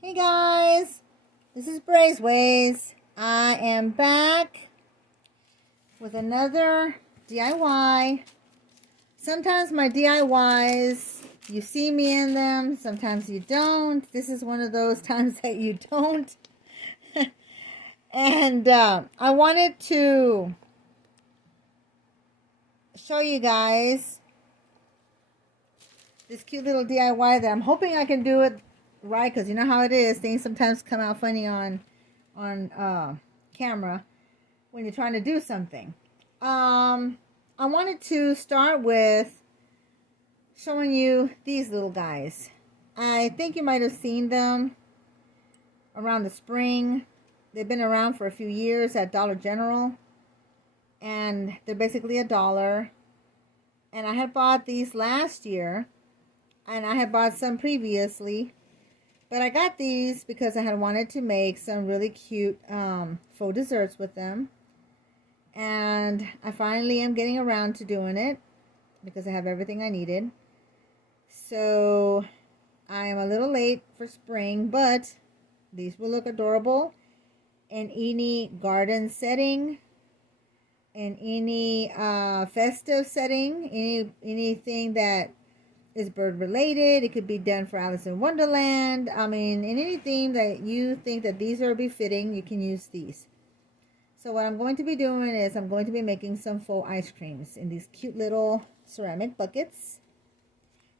Hey guys, this is Brey's Ways. I am back with another DIY. Sometimes my DIYs, you see me in them, sometimes you don't. This is one of those times that you don't. And I wanted to show you guys this cute little DIY that I'm hoping I can do it right, because you know how it is. Things sometimes come out funny on camera when you're trying to do something. I wanted to start with showing you these little guys. I think you might have seen them around the spring. They've been around for a few years at Dollar General, and they're basically $1. And I had bought these last year, and I had bought some previously, but I got these because I had wanted to make some really cute faux desserts with them. And I finally am getting around to doing it because I have everything I needed. So I am a little late for spring, but these will look adorable in any garden setting, in any festive setting, anything that is bird related. It could be done for Alice in Wonderland. I mean, in anything that you think that these are befitting, you can use these. So what I'm going to be doing is I'm going to be making some faux ice creams in these cute little ceramic buckets.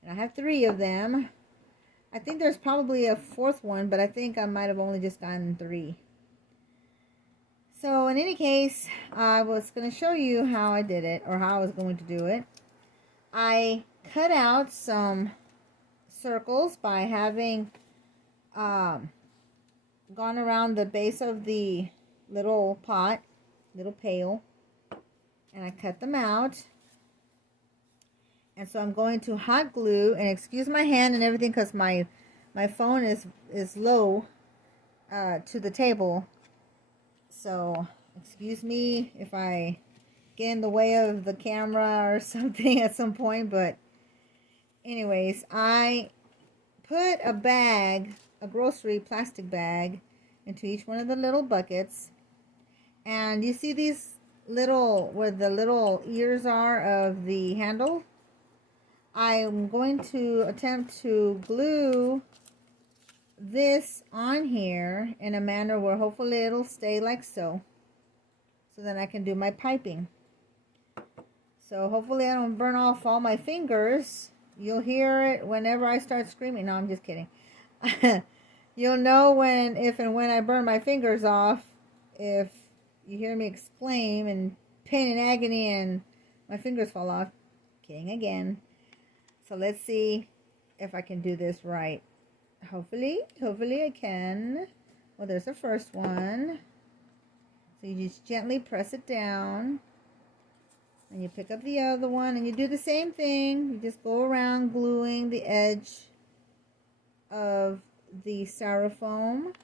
And I have 3 of them. I think there's probably a 4th one, but I think I might have only just gotten 3. So in any case, I was going to show you how I did it, or how I was going to do it. I cut out some circles by having gone around the base of the little pot, little pail, and I cut them out. And so I'm going to hot glue, and excuse my hand and everything because my phone is low to the table. So excuse me if I get in the way of the camera or something at some point, but anyways, I put a bag, a grocery plastic bag, into each one of the little buckets. And you see these little, where the little ears are of the handle? I'm going to attempt to glue this on here in a manner where hopefully it'll stay like so. So then I can do my piping. So hopefully I don't burn off all my fingers. You'll hear it whenever I start screaming. No, I'm just kidding. You'll know when, if and when I burn my fingers off, if you hear me exclaim in pain and agony and my fingers fall off. Kidding again. So let's see if I can do this right. Hopefully I can. Well, there's the first one. So you just gently press it down. And you pick up the other one, and you do the same thing. You just go around gluing the edge of the styrofoam.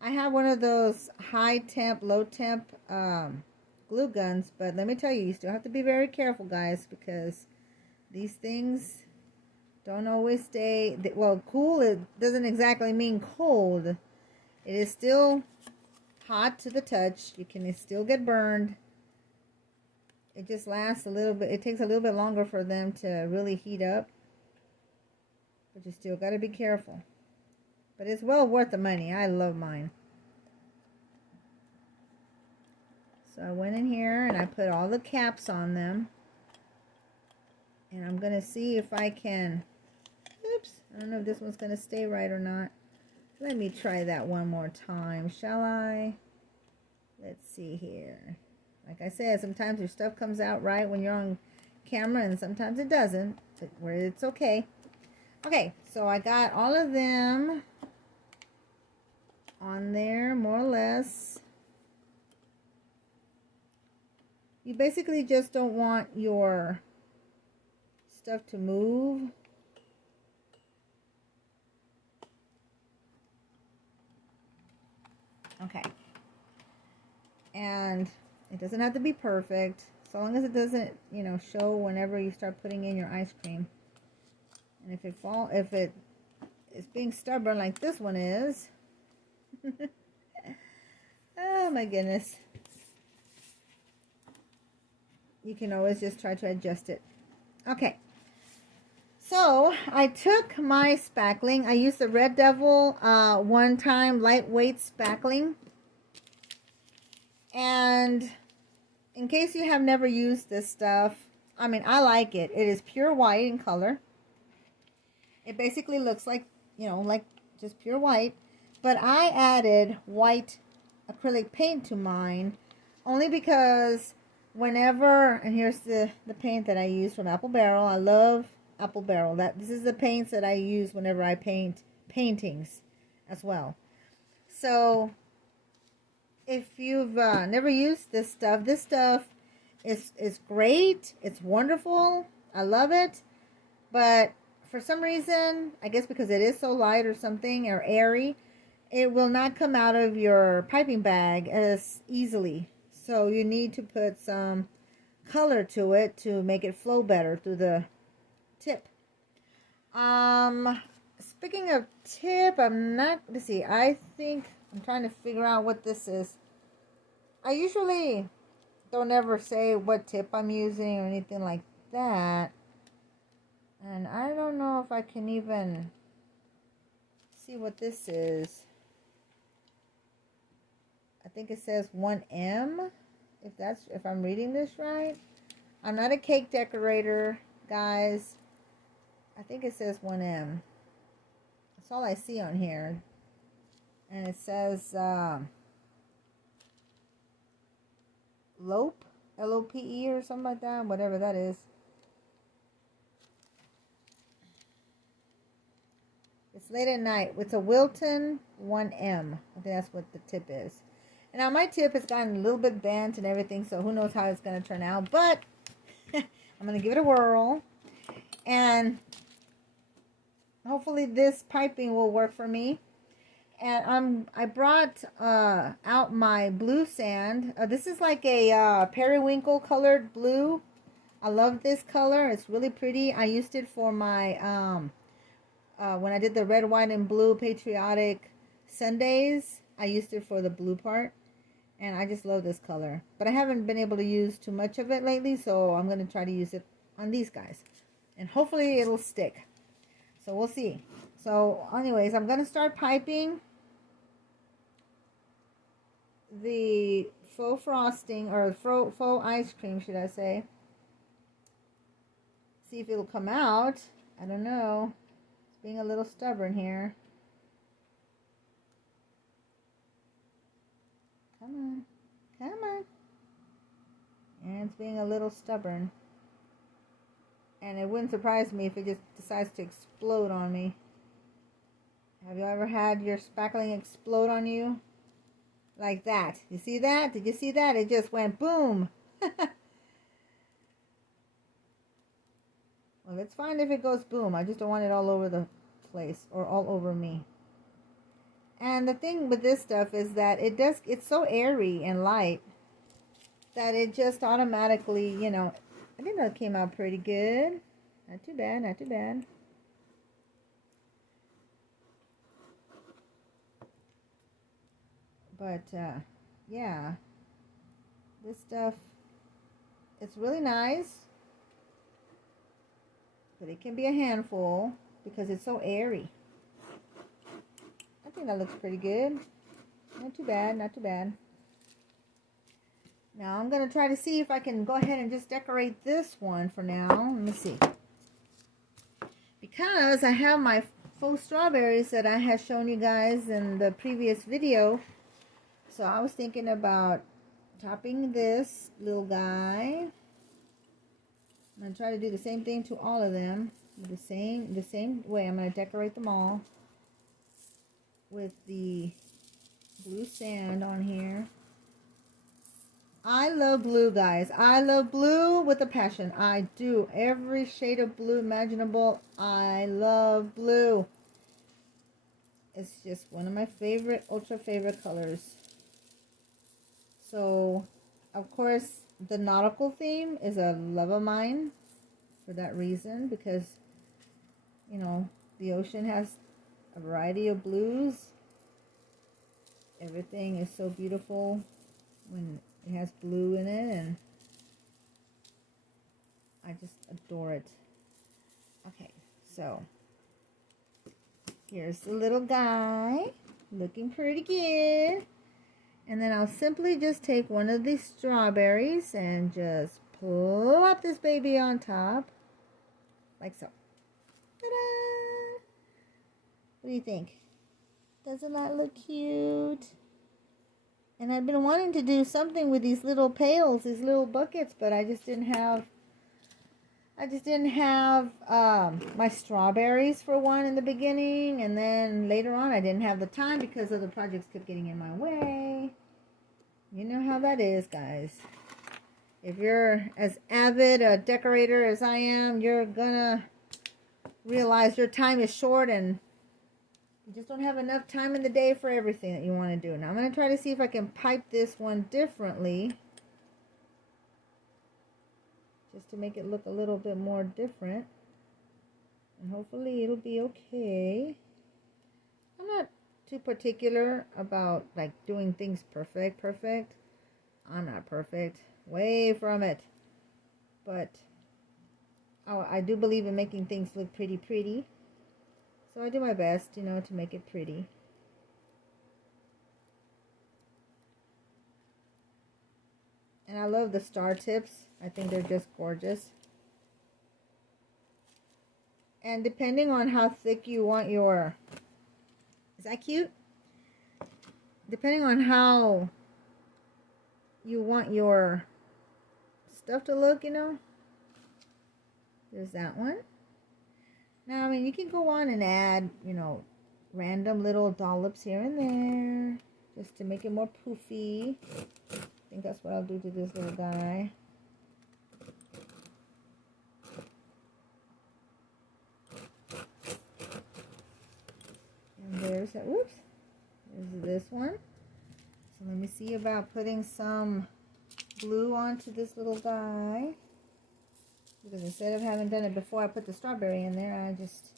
I have one of those high temp, low temp glue guns, but let me tell you, you still have to be very careful, guys, because these things don't always stay, well, cool, it doesn't exactly mean cold. It is still hot to the touch. You can still get burned. It just lasts a little bit. It takes a little bit longer for them to really heat up. But you still got to be careful. But it's well worth the money. I love mine. So I went in here and I put all the caps on them. And I'm going to see if I can... Oops. I don't know if this one's going to stay right or not. Let me try that one more time, shall I? Let's see here. Like I said, sometimes your stuff comes out right when you're on camera, and sometimes it doesn't, but where it's okay. Okay, so I got all of them on there, more or less. You basically just don't want your stuff to move. Okay. And it doesn't have to be perfect, so long as it doesn't, you know, show whenever you start putting in your ice cream. And if it's being stubborn like this one is. Oh my goodness. You can always just try to adjust it. Okay. So I took my spackling. I used the Red Devil one time lightweight spackling. And in case you have never used this stuff, I mean, I like it. It is pure white in color. It basically looks like, you know, like just pure white. But I added white acrylic paint to mine only because whenever, and here's the paint that I use from Apple Barrel. I love Apple Barrel. This is the paints that I use whenever I paint paintings as well. So if you've never used this stuff is great. It's wonderful. I love it. But for some reason, I guess because it is so light or something, or airy, it will not come out of your piping bag as easily. So you need to put some color to it to make it flow better through the tip. Speaking of tip, let's see, I think I'm trying to figure out what this is. I usually don't ever say what tip I'm using or anything like that. And I don't know if I can even see what this is. I think it says 1M, if I'm reading this right. I'm not a cake decorator, guys. I think it says 1M. That's all I see on here. And it says Lope, L-O-P-E or something like that, whatever that is. It's late at night. It's a Wilton 1M. I think that's what the tip is. And now my tip has gotten a little bit bent and everything, so who knows how it's going to turn out. But I'm going to give it a whirl. And hopefully this piping will work for me. And I brought out my blue sand. This is like a periwinkle colored blue. I love this color. It's really pretty. I used it for my when I did the red, white, and blue patriotic Sundays. I used it for the blue part. And I just love this color. But I haven't been able to use too much of it lately, so I'm going to try to use it on these guys. And hopefully it'll stick. So we'll see. So anyways, I'm going to start piping the faux frosting, or faux ice cream, should I say. See if it'll come out. I don't know. It's being a little stubborn here. Come on. Come on. And it's being a little stubborn. And it wouldn't surprise me if it just decides to explode on me. Have you ever had your spackling explode on you? Like that. You see that? Did you see that? It just went boom. Well, it's fine if it goes boom. I just don't want it all over the place or all over me. And the thing with this stuff is that it's so airy and light that it just automatically, you know, I think that came out pretty good. Not too bad, not too bad. But, yeah, this stuff, it's really nice, but it can be a handful because it's so airy. I think that looks pretty good. Not too bad, not too bad. Now I'm going to try to see if I can go ahead and just decorate this one for now. Let me see. Because I have my faux strawberries that I had shown you guys in the previous video. So I was thinking about topping this little guy. I'm going to try to do the same thing to all of them. The same way. I'm going to decorate them all with the blue sand on here. I love blue, guys. I love blue with a passion. I do. Every shade of blue imaginable. I love blue. It's just one of my favorite, ultra favorite colors. So, of course, the nautical theme is a love of mine for that reason, because, you know, the ocean has a variety of blues. Everything is so beautiful when it has blue in it, and I just adore it. Okay, so here's the little guy looking pretty good. And then I'll simply just take one of these strawberries and just plop this baby on top, like so. Ta-da! What do you think? Doesn't that look cute? And I've been wanting to do something with these little pails, these little buckets, but I just didn't have my strawberries for one in the beginning, and then later on I didn't have the time because other projects kept getting in my way. You know how that is, guys. If you're as avid a decorator as I am, you're gonna realize your time is short and you just don't have enough time in the day for everything that you want to do. Now I'm going to try to see if I can pipe this one differently, just to make it look a little bit more different. And hopefully it'll be okay. I'm not too particular about like doing things perfect. I'm not perfect. Way from it. But I do believe in making things look pretty. So I do my best, you know, to make it pretty. And I love the star tips. I think they're just gorgeous. And depending on how thick you want your... Is that cute? Depending on how you want your stuff to look, you know. There's that one. Now, I mean, you can go on and add, you know, random little dollops here and there, just to make it more poofy. I think that's what I'll do to this little guy. And there's that, whoops, there's this one. So let me see about putting some blue onto this little guy. Because instead of having done it before I put the strawberry in there, I just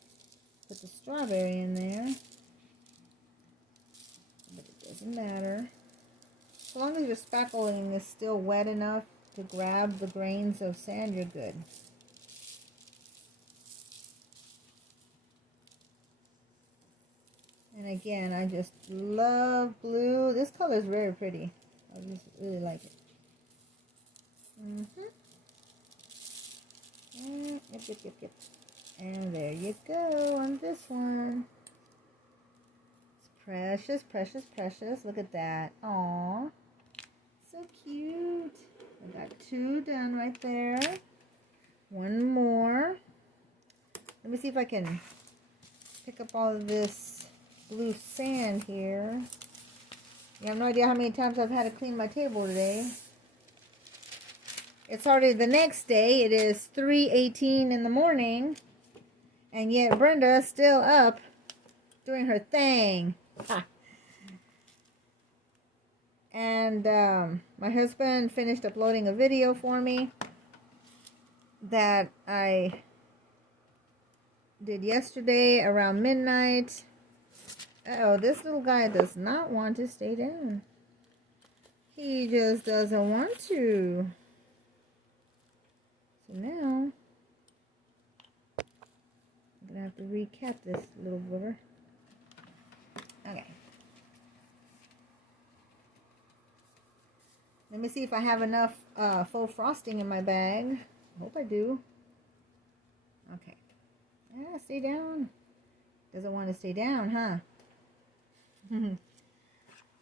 put the strawberry in there. But it doesn't matter. As long as your spackling is still wet enough to grab the grains of sand, you're good. And again, I just love blue. This color is very pretty. I just really like it. Yep. And there you go on this one. It's precious. Look at that. Aww. So cute. I got two done right there. One more. Let me see if I can pick up all of this blue sand here. You have no idea how many times I've had to clean my table today. It's already the next day. It is 3:18 in the morning. And yet Brenda's still up doing her thing. Ha. And my husband finished uploading a video for me that I did yesterday around midnight. Uh-oh, this little guy does not want to stay down. He just doesn't want to. So now, I'm going to have to recap this little booger. Okay. Let me see if I have enough faux frosting in my bag. I hope I do. Okay. Yeah, stay down. Doesn't want to stay down, huh?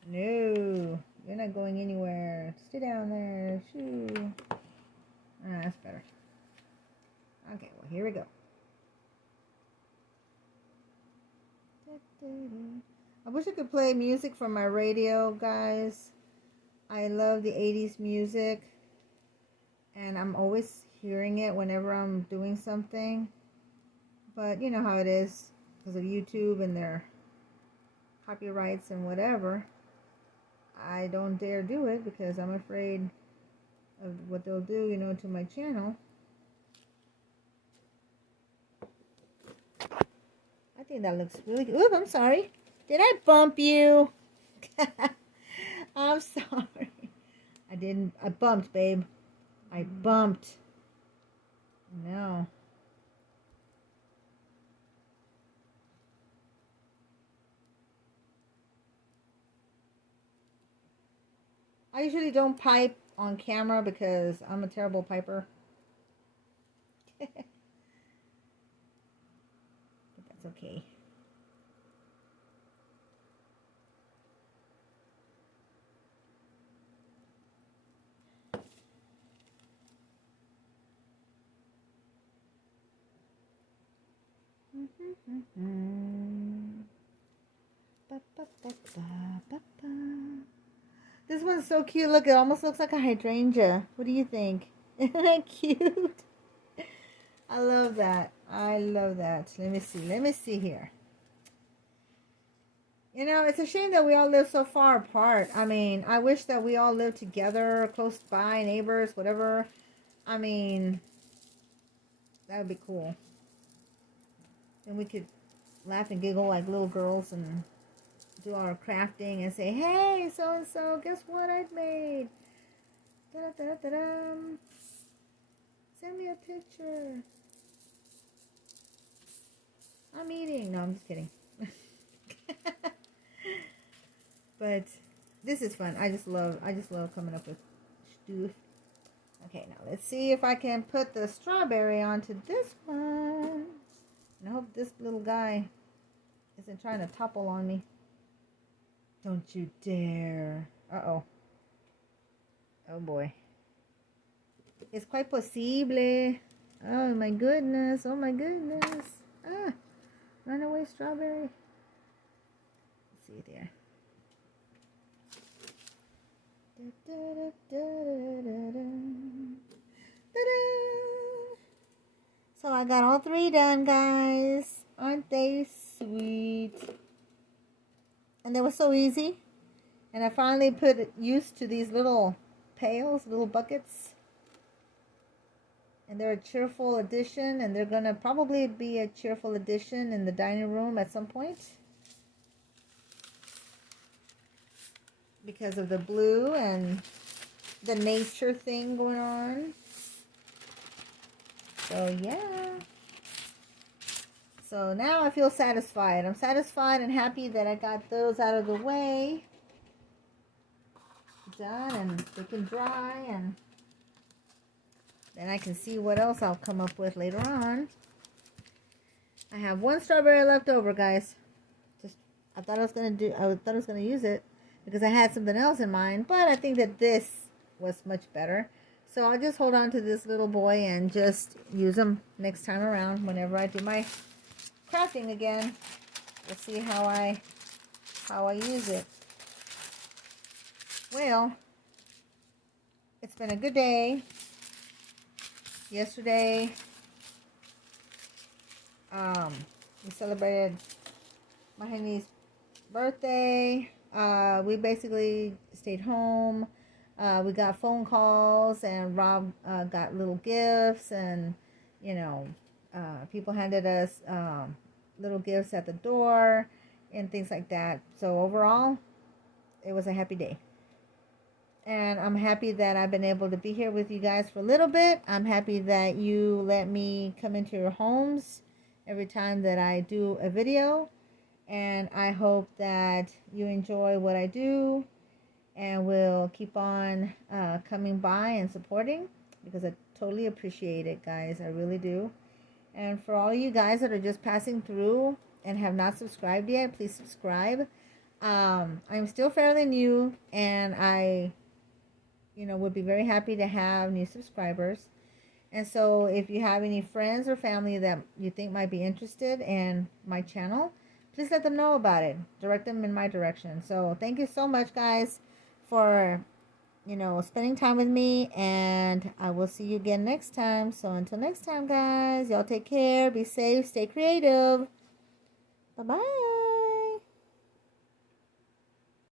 No, you're not going anywhere. Stay down there. Shoo. Ah, that's better. Okay, well, here we go. I wish I could play music from my radio, guys. I love the 80s music. And I'm always hearing it whenever I'm doing something. But you know how it is because of YouTube and their copyrights and whatever. I don't dare do it because I'm afraid of what they'll do, you know, to my channel. I think that looks really good. Oop, I'm sorry. Did I bump you? I'm sorry. I didn't. I bumped, babe. I bumped. No. I usually don't pipe on camera because I'm a terrible piper. But that's okay. This one's so cute. Look, it almost looks like a hydrangea. What do you think? Isn't that cute? I love that. I love that. Let me see. Let me see here. You know, it's a shame that we all live so far apart. I mean, I wish that we all lived together, close by, neighbors, whatever. I mean, that would be cool. And we could laugh and giggle like little girls and do our crafting and say, hey, so-and-so, guess what I've made? Da-da-da-da-da. Send me a picture. I'm eating. No, I'm just kidding. But this is fun. I just love coming up with stuff. Okay, now let's see if I can put the strawberry onto this one. And I hope this little guy isn't trying to topple on me. Don't you dare. Uh-oh. Oh, boy. It's quite possible. Oh, my goodness. Oh, my goodness. Ah. Runaway strawberry. Let's see there. So I got all three done, guys. Aren't they sweet? And they were so easy. And I finally put used to these little pails, little buckets. And they're a cheerful addition. And they're going to probably be a cheerful addition in the dining room at some point. Because of the blue and the nature thing going on. So, yeah. So, now I feel satisfied. I'm satisfied and happy that I got those out of the way. Done, and they can dry, and then I can see what else I'll come up with later on. I have one strawberry left over, guys. I thought I was gonna use it because I had something else in mind, but I think that this was much better. So I'll just hold on to this little boy and just use him next time around whenever I do my crafting again. We'll see how I use it. Well, it's been a good day. Yesterday, we celebrated my honey's birthday. We basically stayed home. We got phone calls, and Rob got little gifts, and you know, people handed us little gifts at the door and things like that. So overall, it was a happy day. And I'm happy that I've been able to be here with you guys for a little bit. I'm happy that you let me come into your homes every time that I do a video. And I hope that you enjoy what I do and will keep on coming by and supporting, because I totally appreciate it, guys. I really do. And for all you guys that are just passing through and have not subscribed yet, please subscribe. I'm still fairly new, and I would be very happy to have new subscribers. And so if you have any friends or family that you think might be interested in my channel, please let them know about it. Direct them in my direction. So thank you so much, guys, for, spending time with me. And I will see you again next time. So until next time, guys, y'all take care. Be safe. Stay creative. Bye-bye.